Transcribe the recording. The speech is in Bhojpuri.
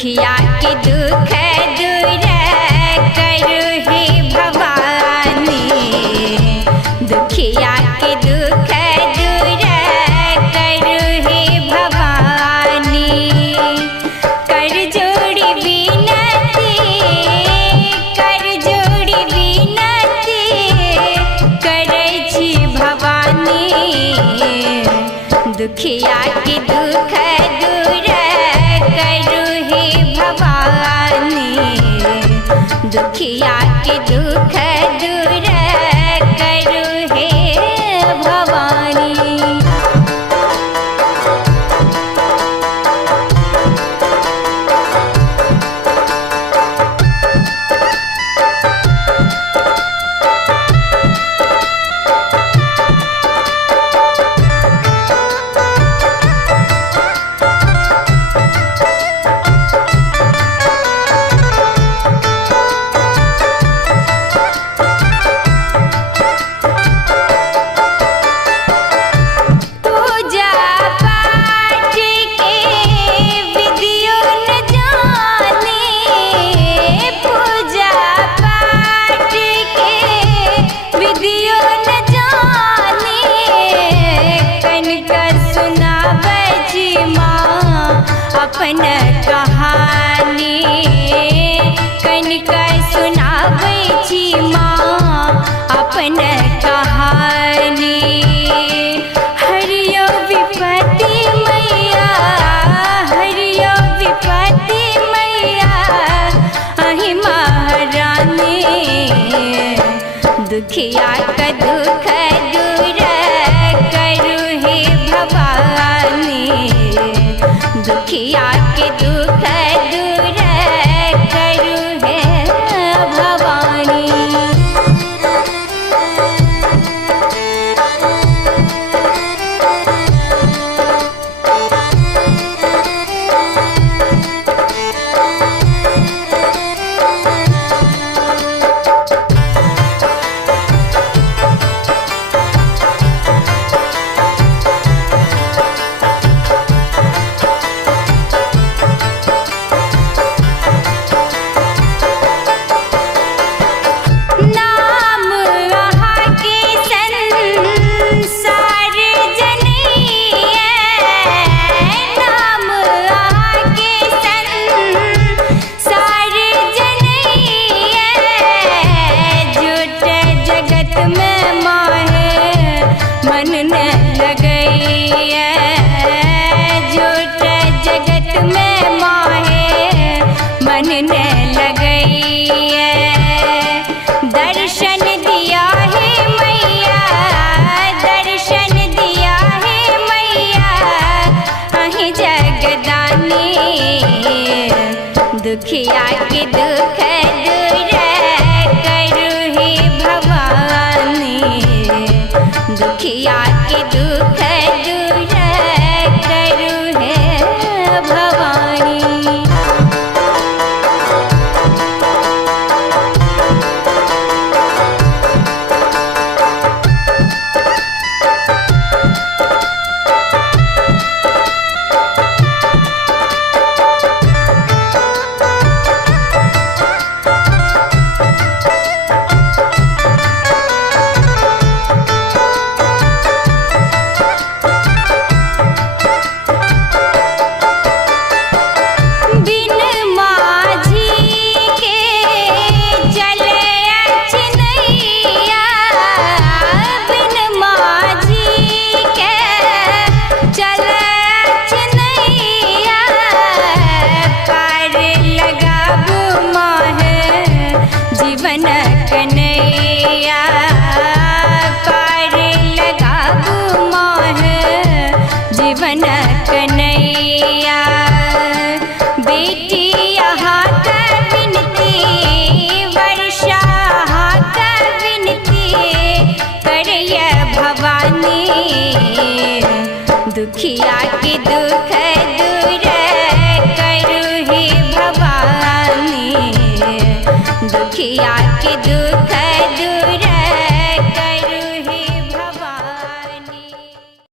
दुखिया के दुख दूर करू हे भवानी। दुखिया के दुख दूर करू हे भवानी। कर जोड़ी विनती, कर जोड़ी विनती करै छी भवानी। दुखिया के दुख दूर करू हे भवानी। दुखिया के दुख दूर करू हे भवानी। अपन कहानी कनिका सुनाबै छी माँ अपन कहानी। हरियो विपत्ति मैया, हरियो विपत्ति मैया अहि महारानी। दुखिया का दुख दूर करू हे भवानी। दुखिया के दुख दूर करू हे भवानी। दर्शन दिया है मैया, दर्शन दिया है मैया अहि जगदानी। दुखिया के दुख दूर करू हे भवानी। दुखिया के दुख दूर करू हे भवानी। जीवन कन्हैया पार लगाबू मोह जीवन कन्हैया। बेटी यहाँ का विनती, वर्षा का विनती करिय भवानी। दुखिया के दुख दूर करू हे भवानी। दुखिया के दुख